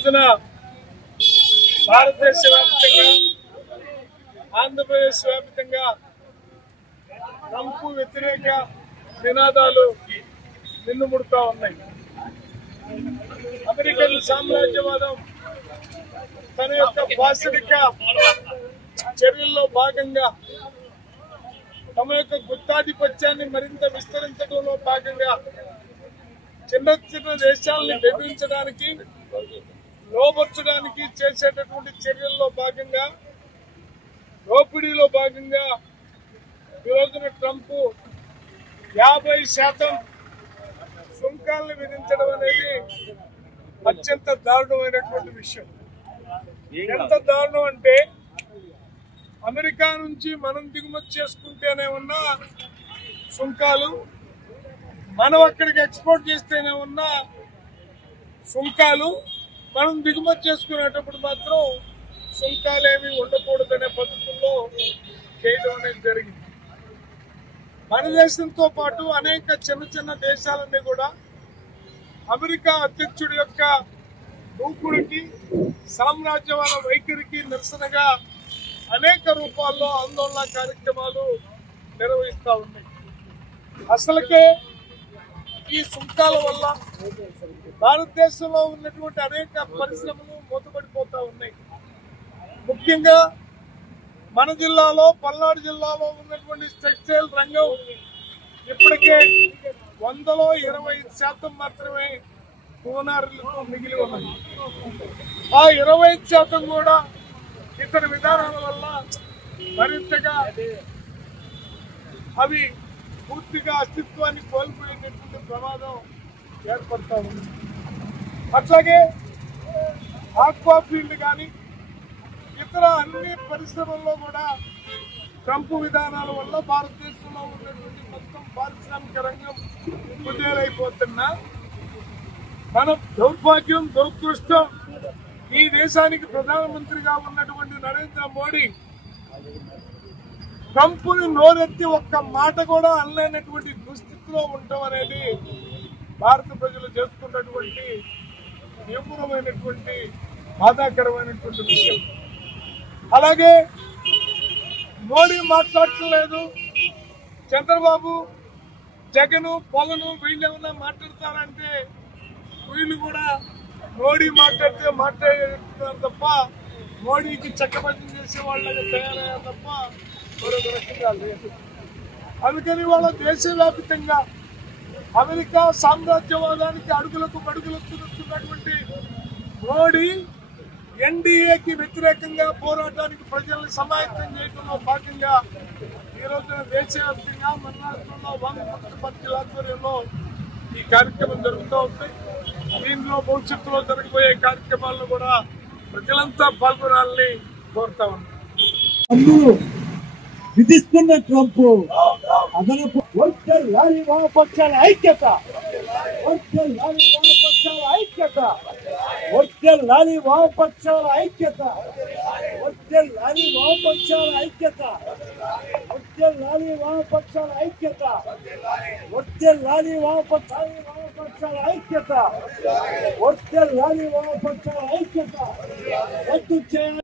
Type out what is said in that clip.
రోజున భారతదేశ వ్యాప్తంగా ఆంధ్రప్రదేశ్ వ్యాప్తంగా ట్రంప్ వ్యతిరేక నినాదాలు నిన్నుముడుతా ఉన్నాయి. అమెరికన్ సామ్రాజ్యవాదం తన యొక్క బాసిరిక చర్యల్లో భాగంగా తమ యొక్క గుత్తాధిపత్యాన్ని మరింత విస్తరించడంలో భాగంగా చిన్న చిన్న దేశాలను బెదిరించడానికి లోబర్చడానికి చేసేటటువంటి చర్యల్లో భాగంగా దోపిడీలో భాగంగా ఈ రోజున ట్రంప్ 50% సుంకాలను విధించడం అనేది అత్యంత దారుణమైనటువంటి విషయం. ఎంత దారుణం అంటే అమెరికా నుంచి మనం దిగుమతి చేసుకుంటేనే ఉన్న సుంకాలు, మనం అక్కడికి ఎక్స్పోర్ట్ చేస్తేనే ఉన్న సుంకాలు, మనం దిగుమతి చేసుకునేటప్పుడు మాత్రం సుంకాలు ఏమి ఉండకూడదనే పద్ధతుల్లో చేయడం అనేది జరిగింది. మన దేశంతో పాటు అనేక చిన్న చిన్న దేశాలన్నీ కూడా అమెరికా అధ్యక్షుడి యొక్క దూకుడికి, సామ్రాజ్యవాద వైఖరికి నిరసనగా అనేక రూపాల్లో ఆందోళన కార్యక్రమాలు నిర్వహిస్తూ ఉన్నాయి. అసలుకే ఈ సుంకాల వల్ల భారతదేశంలో ఉన్నటువంటి అనేక పరిశ్రమలు మూతపడిపోతా ఉన్నాయి. ముఖ్యంగా మన జిల్లాలో, పల్నాడు జిల్లాలో ఉన్నటువంటి టెక్స్టైల్ రంగం ఇప్పటికే 100లో 25% మాత్రమే పూనారులతో మిగిలి ఉన్నాయి. ఆ 25% కూడా ఇతర విధానాల వల్ల మరింతగా అవి పూర్తిగా అస్తిత్వాన్ని కోల్పోయేటటువంటి ప్రమాదం ఏర్పడతా ఉంది. అట్లాగే ఆక్వా ఫీల్డ్ కానీ ఇతర అన్ని పరిశ్రమల్లో కూడా ట్రంప్ విధానాల వల్ల భారతదేశంలో ఉన్నటువంటి మొత్తం పారిశ్రామిక రంగం కుదేలైపోతున్నా మన దౌర్భాగ్యం, దురదృష్టం ఈ దేశానికి ప్రధానమంత్రిగా ఉన్నటువంటి నరేంద్ర మోడీ ట్రంప్ని నోరెత్తి ఒక్క మాట కూడా అనలేనటువంటి దుస్థితిలో ఉండటం అనేది భారత ప్రజలు చేసుకున్నటువంటి తీవ్రమైనటువంటి బాధాకరమైనటువంటి విషయం. అలాగే మోడీ మాట్లాడలేదు, చంద్రబాబు, జగన్, పొగను వీళ్ళేమన్నా మాట్లాడతారంటే వీళ్ళు కూడా మోడీ మాట్లాడితే మాట్లాడుతున్నారు తప్ప మోడీకి చక్కబద్ధం చేసే వాళ్ళగా తయారయ్యారు తప్ప మరొక రకంగా లేదు. అందుకని వాళ్ళ దేశవ్యాప్తంగా అమెరికా సామ్రాజ్యవాదానికి అడుగులకు పడుగులెత్తుతున్నటువంటి మోడీ ఎన్డీఏకి వ్యతిరేకంగా పోరాటానికి ప్రజల్ని సమాయత్తం చేయడంలో భాగంగా ఈ రోజున దేశవ్యాప్తంగా మన రాష్ట్రంలో వామపక్ష పార్టీల ఆధ్వర్యంలో ఈ కార్యక్రమం జరుగుతూ ఉంది. దీనిలో భవిష్యత్తులో జరగబోయే కార్యక్రమాలను కూడా ప్రజలంతా పాల్గొనాలని కోరుతా ఉన్నారు. విధిస్తున్న ట్రంప్ అదనపు వర్గలాలి వామపక్షాల ఐక్యత, వర్గలాలి వామపక్షాల ఐక్యత, వర్గలాలి వామపక్షాల ఐక్యత, వర్గలాలి వామపక్షాల ఐక్యత, వర్గలాలి వామపక్షాల ఐక్యత, వర్గలాలి వామపక్షాల ఐక్యత, వర్గలాలి వామపక్షాల ఐక్యత. రద్దు చేయాలి